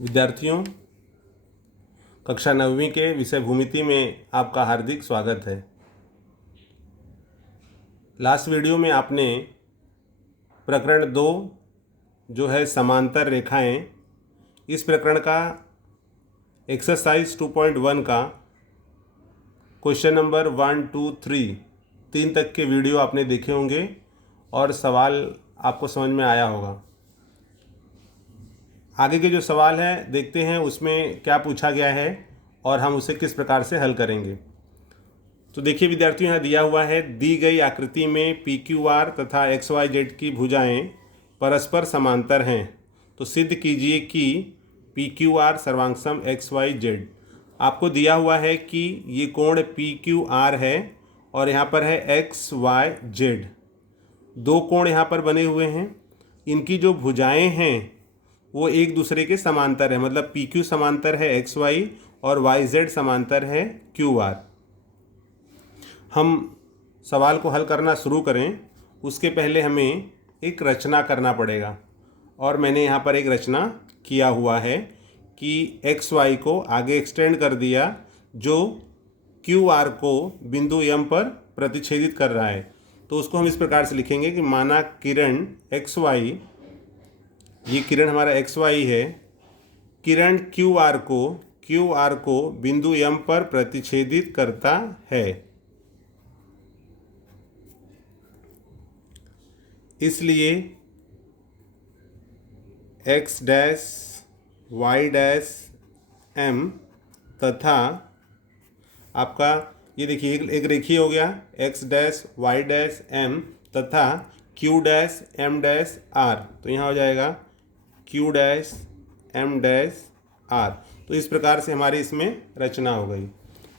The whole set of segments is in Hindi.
विद्यार्थियों, कक्षा 9वीं के विषय भूमिति में आपका हार्दिक स्वागत है। लास्ट वीडियो में आपने प्रकरण 2 जो है समांतर रेखाएं, इस प्रकरण का एक्सरसाइज 2.1 का क्वेश्चन नंबर 1, 2, 3 तक के वीडियो आपने देखे होंगे और सवाल आपको समझ में आया होगा। आगे के जो सवाल हैं देखते हैं उसमें क्या पूछा गया है और हम उसे किस प्रकार से हल करेंगे। तो देखिए विद्यार्थियों, यहाँ दिया हुआ है, दी गई आकृति में पी क्यू आर तथा एक्स वाई जेड की भुजाएं परस्पर समांतर हैं, तो सिद्ध कीजिए कि पी क्यू आर सर्वांगसम एक्स वाई जेड। आपको दिया हुआ है कि ये कोण पी क्यू आर है और यहाँ पर है एक्स वाई जेड। दो कोण यहाँ पर बने हुए हैं, इनकी जो भुजाएं हैं वो एक दूसरे के समांतर है, मतलब पी क्यू समांतर है एक्स वाई और वाई जेड समांतर है क्यू आर। हम सवाल को हल करना शुरू करें उसके पहले हमें एक रचना करना पड़ेगा, और मैंने यहाँ पर एक रचना किया हुआ है कि एक्स वाई को आगे एक्सटेंड कर दिया जो क्यू आर को बिंदु एम पर प्रतिच्छेदित कर रहा है। तो उसको हम इस प्रकार से लिखेंगे कि माना किरण एक्स वाई, ये किरण हमारा एक्स वाई है, किरण क्यू आर को बिंदु एम पर प्रतिच्छेदित करता है, इसलिए X dash Y dash M तथा आपका ये देखिए एक रेखीय हो गया, X dash Y dash M तथा Q dash M dash R. तो यहाँ हो जाएगा Q dash M dash R. तो इस प्रकार से हमारी इसमें रचना हो गई।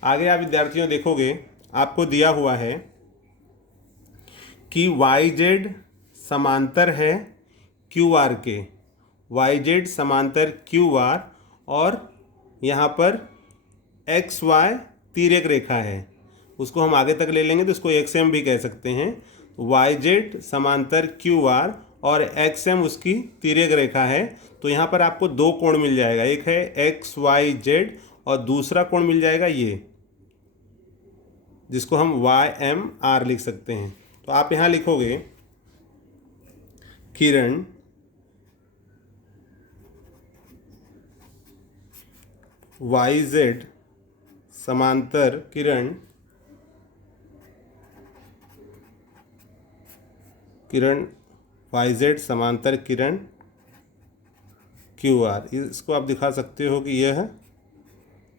आगे आप विद्यार्थियों देखोगे, आपको दिया हुआ है कि वाई जेड समांतर है क्यू आर के, वाई जेड समांतर क्यू आर, और यहाँ पर एक्स वाई तिर्यक रेखा है, उसको हम आगे तक ले लेंगे तो इसको एक्स एम भी कह सकते हैं। वाई जेड समांतर क्यू आर और एक्स एम उसकी तिर्यक रेखा है। तो यहाँ पर आपको दो कोण मिल जाएगा, एक है एक्स वाई जेड और दूसरा कोण मिल जाएगा ये, जिसको हम वाई एम आर लिख सकते हैं। तो आप यहाँ लिखोगे किरण वाई जेड समांतर किरण वाई जेड समांतर किरण क्यू आर, इसको आप दिखा सकते हो कि यह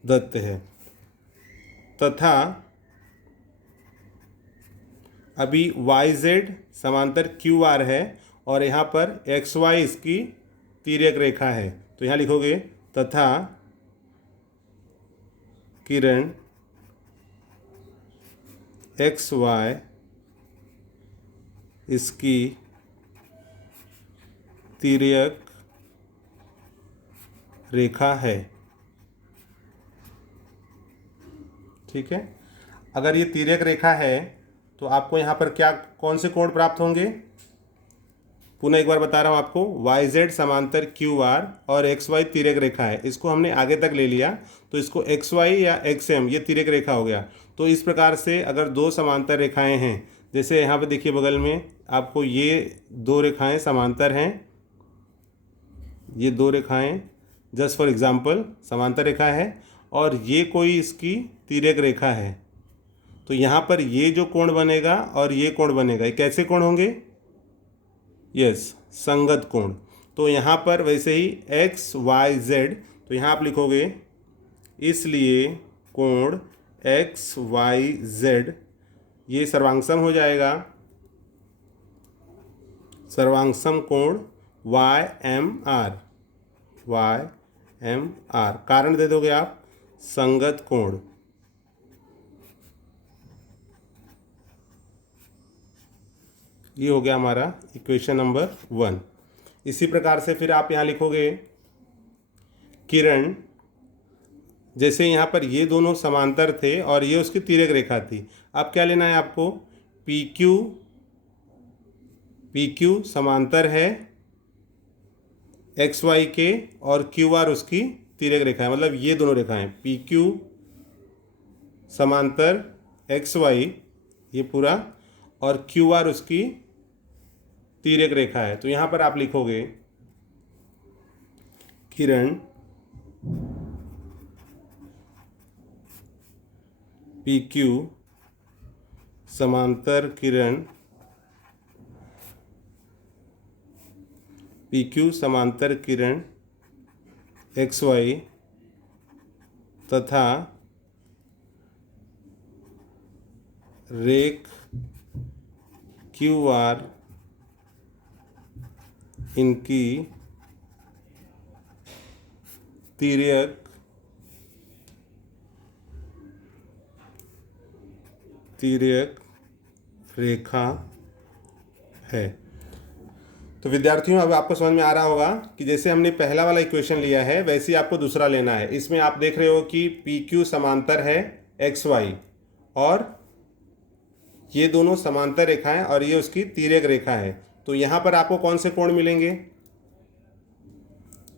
दत्त है, तथा अभी वाई जेड समांतर क्यू आर है और यहाँ पर एक्स वाई इसकी तिर्यक रेखा है। तो यहाँ लिखोगे तथा किरण एक्स वाई इसकी तिर्यक रेखा है। ठीक है, अगर ये तिर्यक रेखा है तो आपको यहाँ पर क्या कौन से कोण प्राप्त होंगे? पुनः एक बार बता रहा हूँ आपको, वाई जेड समांतर क्यू आर और एक्स वाई तिर्यक रेखा है, इसको हमने आगे तक ले लिया तो इसको एक्स वाई या एक्स एम ये तिर्यक रेखा हो गया। तो इस प्रकार से अगर दो समांतर रेखाएं हैं, जैसे यहाँ पे देखिए बगल में आपको ये दो रेखाएं समांतर हैं, ये दो रेखाएं जस्ट फॉर एग्जांपल समांतर रेखा है और ये कोई इसकी तिर्यक रेखा है। तो यहाँ पर ये जो कोण बनेगा और ये कोण बनेगा, ये कैसे कोण होंगे? यस, संगत कोण। तो यहाँ पर वैसे ही एक्स वाई जेड, तो यहाँ आप लिखोगे इसलिए कोण एक्स वाई जेड ये सर्वांगसम हो जाएगा, सर्वांगसम कोण Y M R, Y M R. कारण दे दोगे आप संगत कोण। ये हो गया हमारा इक्वेशन नंबर 1। इसी प्रकार से फिर आप यहाँ लिखोगे किरण, जैसे यहाँ पर ये दोनों समांतर थे और ये उसकी तिर्यक रेखा थी, अब क्या लेना है आपको? पी क्यू समांतर है एक्स वाई के और क्यू आर उसकी तिर्यक रेखा है, मतलब ये दोनों रेखाएं पी क्यू समांतर एक्स वाई ये पूरा, और क्यू आर उसकी तिर्यक रेखा है। तो यहाँ पर आप लिखोगे किरण पी क्यू समांतर किरण पी क्यू समांतर किरण एक्स वाई तथा रेख क्यू आर इनकी तिर्यक रेखा है। तो विद्यार्थियों, अब आपको समझ में आ रहा होगा कि जैसे हमने पहला वाला इक्वेशन लिया है वैसे ही आपको दूसरा लेना है। इसमें आप देख रहे हो कि पी क्यू समांतर है एक्स वाई, और ये दोनों समांतर रेखाएं और ये उसकी तिर्यक रेखा है। तो यहाँ पर आपको कौन से कोण मिलेंगे?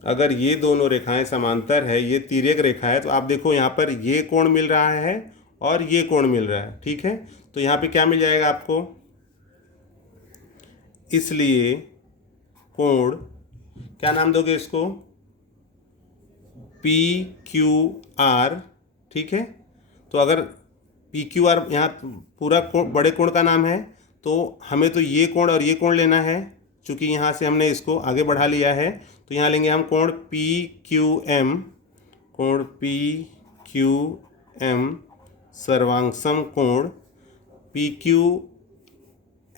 अगर ये दोनों रेखाएं समांतर है, ये तिर्यक रेखा है, तो आप देखो यहाँ पर ये कोण मिल रहा है और ये कोण मिल रहा है, ठीक है। तो यहाँ पे क्या मिल जाएगा आपको? इसलिए कोण, क्या नाम दोगे इसको? पी क्यू आर, ठीक है। तो अगर पी क्यू आर यहाँ पूरा बड़े कोण का नाम है, तो हमें तो ये कोण और ये कोण लेना है। चूँकि यहाँ से हमने इसको आगे बढ़ा लिया है, तो यहाँ लेंगे हम कोण पी क्यू एम, कोण पी क्यू एम सर्वांगसम कोण पी क्यू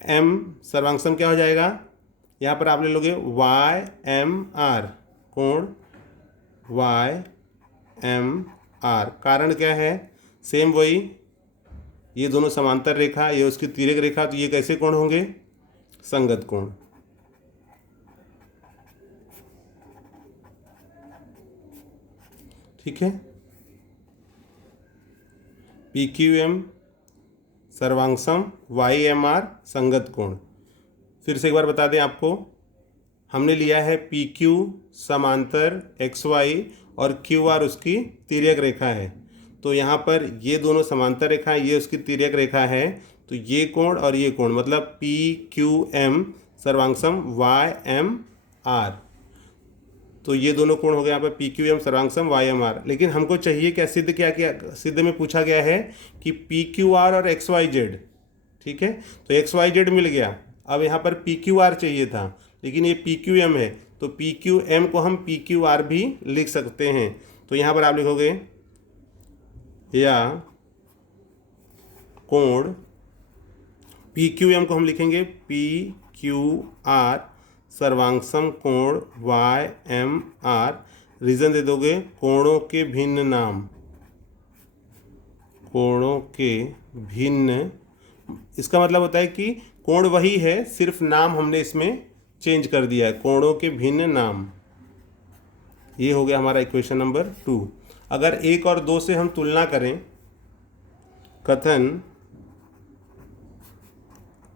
एम सर्वांगसम क्या हो जाएगा? यहाँ पर आप ले लोगे वाई एम आर, कोण वाई एम आर। कारण क्या है? सेम वही, ये दोनों समांतर रेखा, ये उसकी तिर्यक रेखा, तो ये कैसे कोण होंगे? संगत कोण। ठीक है। पी क्यू एम सर्वांगसम वाई एम आर संगत कोण। फिर से एक बार बता दें आपको, हमने लिया है पी क्यू समांतर एक्स वाई और क्यू आर उसकी तिर्यक रेखा है। तो यहाँ पर ये दोनों समांतर रेखा है, ये उसकी तिर्यक रेखा है। तो ये कोण और ये कोण, मतलब पी क्यू एम सर्वांगसम वाई एम आर, तो ये दोनों कोण हो गए यहाँ पर पी क्यू एम सर्वांगसम वाई एम आर। लेकिन हमको चाहिए क्या? सिद्ध क्या किया? सिद्ध में पूछा गया है कि पी क्यू आर और एक्स वाई जेड, ठीक है। तो एक्स वाई जेड मिल गया, अब यहाँ पर पी क्यू आर चाहिए था, लेकिन ये पी क्यू एम है, तो पी क्यू एम को हम पी क्यू आर भी लिख सकते हैं। तो यहाँ पर आप लिखोगे या कोण पी क्यू एम को हम लिखेंगे पी क्यू आर सर्वांगसम कोण वाई एम आर। रीजन दे दोगे कोणों के भिन्न नाम, कोणों के भिन्न, इसका मतलब होता है कि कोण वही है, सिर्फ नाम हमने इसमें चेंज कर दिया है, कोणों के भिन्न नाम। ये हो गया हमारा इक्वेशन नंबर 2। अगर 1 और 2 से हम तुलना करें, कथन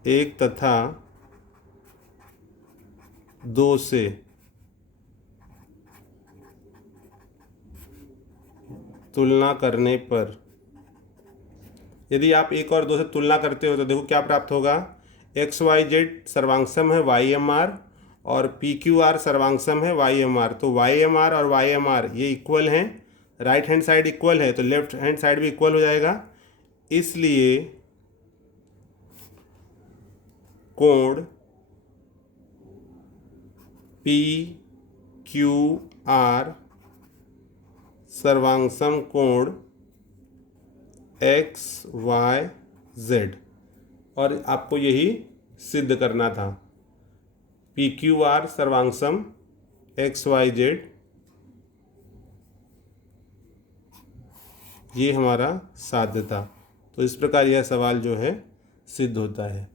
1 तथा 2 से तुलना करने पर, यदि आप 1 और 2 से तुलना करते हो तो देखो क्या प्राप्त होगा? एक्स वाई जेड सर्वांगसम है वाई एम आर और पी क्यू आर सर्वांगसम है वाई एम आर। तो वाई एम आर और वाई एम आर ये इक्वल हैं, राइट हैंड साइड इक्वल है तो लेफ्ट हैंड साइड भी इक्वल हो जाएगा। इसलिए कोण पी क्यू आर सर्वांगसम कोण एक्स वाई जेड, और आपको यही सिद्ध करना था। पी क्यू आर सर्वांगसम एक्स वाई जेड, ये हमारा साध्य था। तो इस प्रकार यह सवाल जो है सिद्ध होता है।